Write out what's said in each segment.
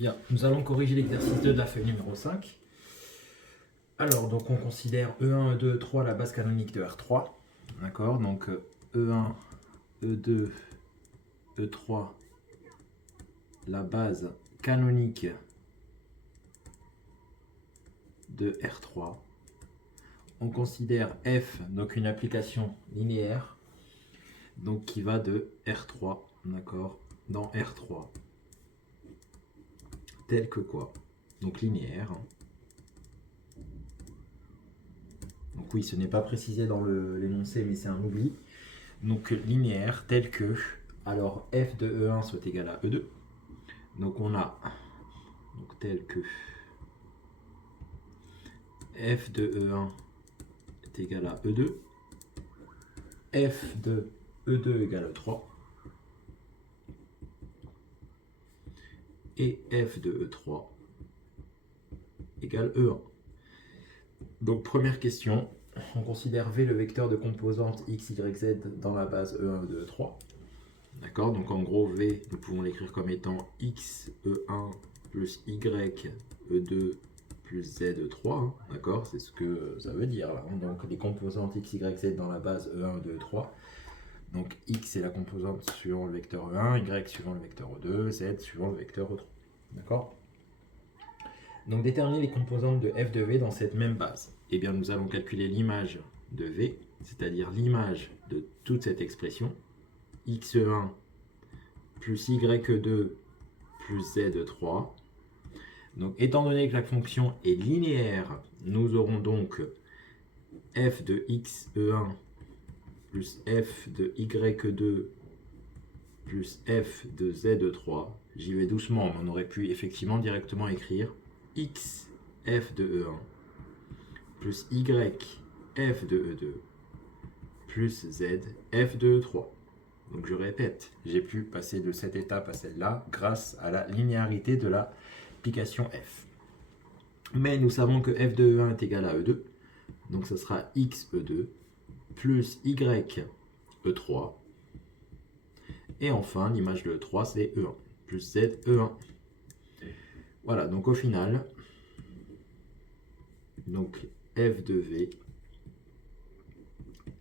Bien, nous allons corriger l'exercice 2 de la feuille numéro 5. Alors, donc on considère E1, E2, E3 la base canonique de R3. D'accord, donc E1, E2, E3 la base canonique de R3. On considère F, donc une application linéaire, donc qui va de R3, d'accord, dans R3. Tel que quoi? Donc linéaire. Donc oui, ce n'est pas précisé dans l'énoncé, mais c'est un oubli. Donc linéaire tel que, alors f de E1 soit égal à E2. Donc on a, donc tel que f de E1 est égal à E2, f de E2 égale à 3, et f de E3 égale E1. Donc première question, on considère V le vecteur de composante x, y, z dans la base E1, E2, E3. D'accord, donc en gros V, nous pouvons l'écrire comme étant x E1 plus y E2 plus z E3. Hein, d'accord, c'est ce que ça veut dire là. Hein, donc les composantes x, y, z dans la base E1, E2, E3. Donc x est la composante suivant le vecteur E1, y suivant le vecteur E2, z suivant le vecteur E3. D'accord. Donc déterminer les composantes de f de v dans cette même base. Eh bien nous allons calculer l'image de v, c'est-à-dire l'image de toute cette expression, x1 plus y2 plus z3. Donc étant donné que la fonction est linéaire, nous aurons donc f de xe1 plus f de y2 plus f de z3. J'y vais doucement, on aurait pu effectivement directement écrire x f de E1 plus y f de E2 plus z f de E3. Donc je répète, j'ai pu passer de cette étape à celle-là grâce à la linéarité de l'application f. Mais nous savons que f de E1 est égal à E2, donc ce sera x E2 plus y E3. Et enfin, l'image de E3, c'est E1 plus z E1. Voilà, donc au final, donc f de v,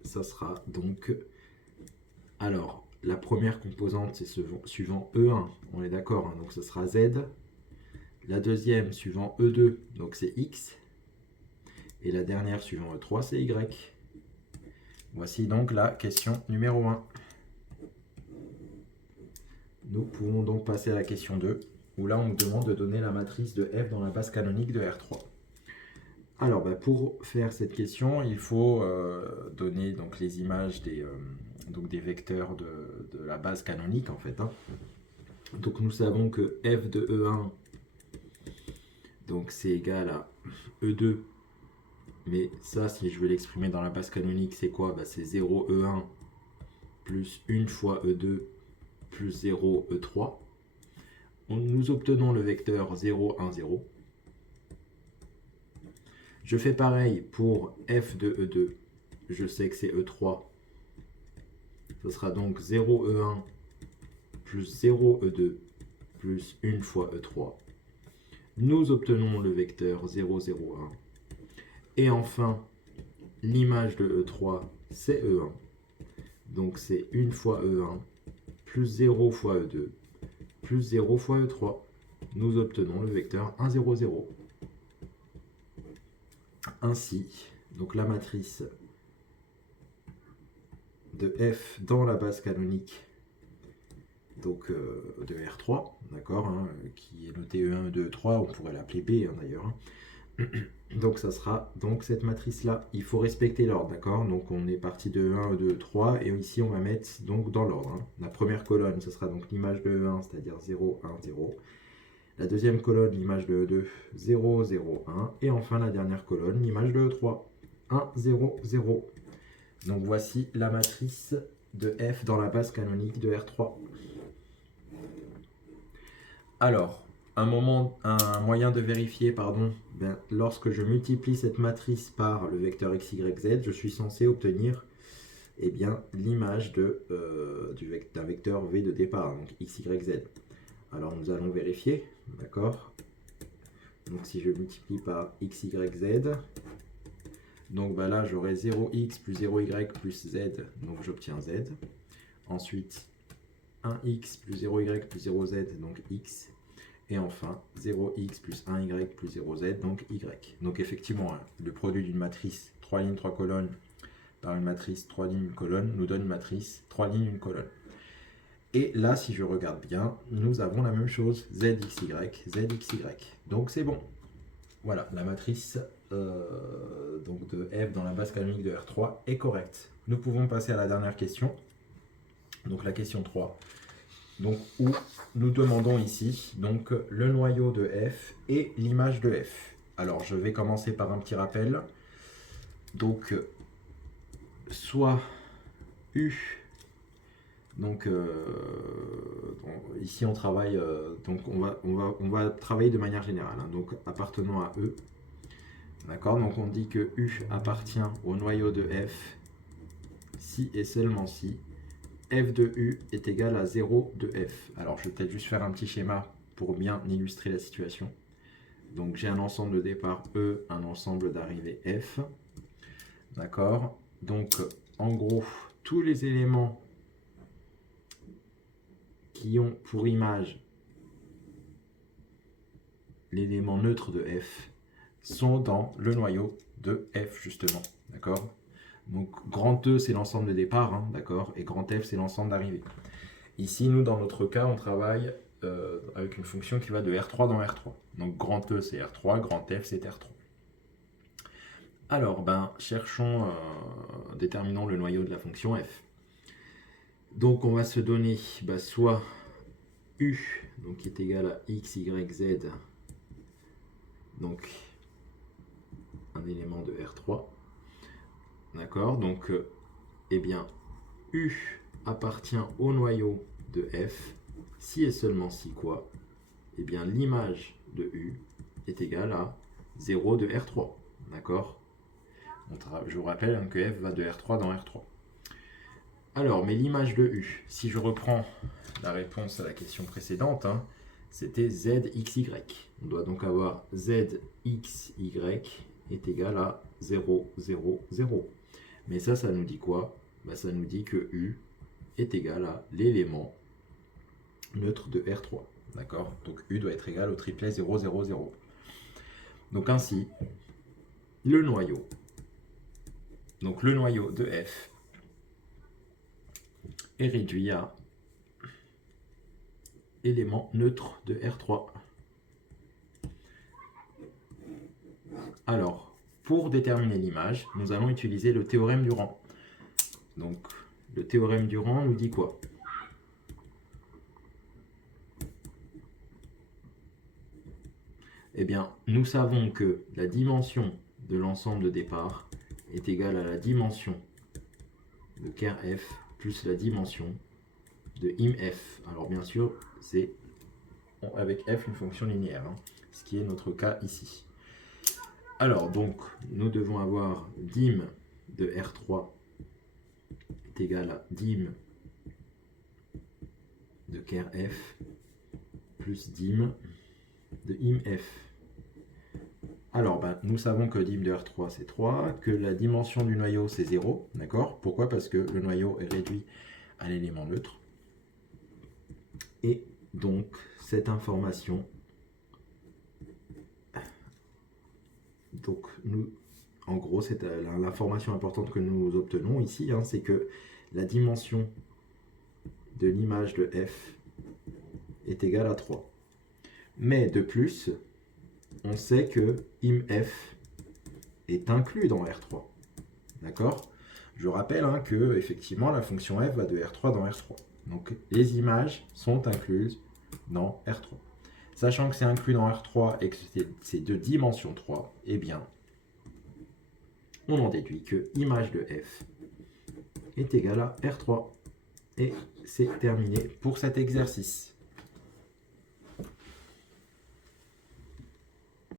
ça sera donc, alors la première composante c'est suivant E1, on est d'accord, hein, donc ça sera z. La deuxième suivant E2, donc c'est x. Et la dernière suivant E3, c'est y. Voici donc la question numéro 1. Nous pouvons donc passer à la question 2, où là on nous demande de donner la matrice de f dans la base canonique de R3. Alors pour faire cette question, il faut donner donc les images des vecteurs de la base canonique en fait. Hein. Donc nous savons que f de E1, donc c'est égal à E2, mais ça si je veux l'exprimer dans la base canonique, c'est quoi? C'est 0 E1 plus 1 fois E2 plus 0 E3. Nous obtenons le vecteur 0, 1, 0. Je fais pareil pour f de E2. Je sais que c'est E3. Ce sera donc 0 E1 plus 0 E2 plus 1 fois E3. Nous obtenons le vecteur 0, 0, 1. Et enfin, l'image de E3, c'est E1. Donc c'est 1 fois E1 plus 0 fois E2 plus 0 fois E3. Nous obtenons le vecteur 1, 0, 0. Ainsi, donc la matrice de f dans la base canonique donc, de R3, d'accord, hein, qui est notée E1, E2, E3, on pourrait l'appeler B hein, d'ailleurs. Hein. Donc ça sera donc cette matrice-là. Il faut respecter l'ordre, d'accord. Donc on est parti de E1, E2, E3, et ici on va mettre donc dans l'ordre. Hein. La première colonne, ce sera donc l'image de E1, c'est-à-dire 0, 1, 0. La deuxième colonne, l'image de E2, 0, 0, 1. Et enfin la dernière colonne, l'image de E3, 1, 0, 0. Donc voici la matrice de f dans la base canonique de R3. Alors, un moyen de vérifier, lorsque je multiplie cette matrice par le vecteur x, y, z, je suis censé obtenir l'image d'un vecteur v de départ, donc x, y, z. Alors nous allons vérifier, d'accord? Donc si je multiplie par x, y, z, donc bah là j'aurai 0x plus 0y plus z, donc j'obtiens z. Ensuite 1x plus 0y plus 0z, donc x. Et enfin 0x plus 1y plus 0z, donc y. Donc effectivement, hein, le produit d'une matrice 3 lignes, 3 colonnes par une matrice 3 lignes, 1 colonne nous donne une matrice 3 lignes, 1 colonne. Et là, si je regarde bien, nous avons la même chose, zxy, zxy. Donc c'est bon. Voilà, la matrice donc de F dans la base canonique de R3 est correcte. Nous pouvons passer à la dernière question. Donc la question 3. Donc où nous demandons ici donc le noyau de F et l'image de F. Alors je vais commencer par un petit rappel. Donc soit U. Donc ici on travaille, donc on va travailler de manière générale, hein, donc appartenant à E. D'accord, donc on dit que U appartient au noyau de F si et seulement si f de U est égal à 0 de F. Alors je vais peut-être juste faire un petit schéma pour bien illustrer la situation. Donc j'ai un ensemble de départ E, un ensemble d'arrivée F. D'accord, donc en gros tous les éléments qui ont pour image l'élément neutre de F sont dans le noyau de F, justement. D'accord? Donc, grand E, c'est l'ensemble de départ, hein, d'accord? Et grand F, c'est l'ensemble d'arrivée. Ici, nous, dans notre cas, on travaille avec une fonction qui va de R3 dans R3. Donc, grand E, c'est R3, grand F, c'est R3. Alors, cherchons, déterminons le noyau de la fonction F. Donc, on va se donner soit U, donc qui est égal à x, y, z, donc un élément de R3. D'accord, donc eh bien U appartient au noyau de F si et seulement si quoi? Eh bien l'image de U est égale à 0 de R3. D'accord, je vous rappelle hein, que F va de R3 dans R3. Alors, mais l'image de U, si je reprends la réponse à la question précédente, hein, c'était ZXY. On doit donc avoir ZXY est égal à 0, 0, 0. Mais ça nous dit quoi? Ça nous dit que U est égal à l'élément neutre de R3. D'accord? Donc U doit être égal au triplet 0, 0, 0. Donc ainsi, le noyau. Donc le noyau de F est réduit à élément neutre de R3. Alors, pour déterminer l'image, nous allons utiliser le théorème du rang. Donc, le théorème du rang nous dit quoi? Eh bien, nous savons que la dimension de l'ensemble de départ est égale à la dimension de ker F plus la dimension de im F. Alors, bien sûr, c'est avec F une fonction linéaire, hein, ce qui est notre cas ici. Alors, donc, nous devons avoir dim de R3 est égal à dim de ker F plus dim de im F. Alors, nous savons que dim de R3 c'est 3, que la dimension du noyau c'est 0, d'accord? Pourquoi? Parce que le noyau est réduit à l'élément neutre. Et donc, cette information, donc nous, en gros, c'est l'information importante que nous obtenons ici, hein, c'est que la dimension de l'image de F est égale à 3. Mais de plus, on sait que imf est inclus dans R3. D'accord? Je rappelle hein, que effectivement la fonction f va de R3 dans R3. Donc les images sont incluses dans R3. Sachant que c'est inclus dans R3 et que c'est de dimension 3, eh bien, on en déduit que image de f est égale à R3. Et c'est terminé pour cet exercice.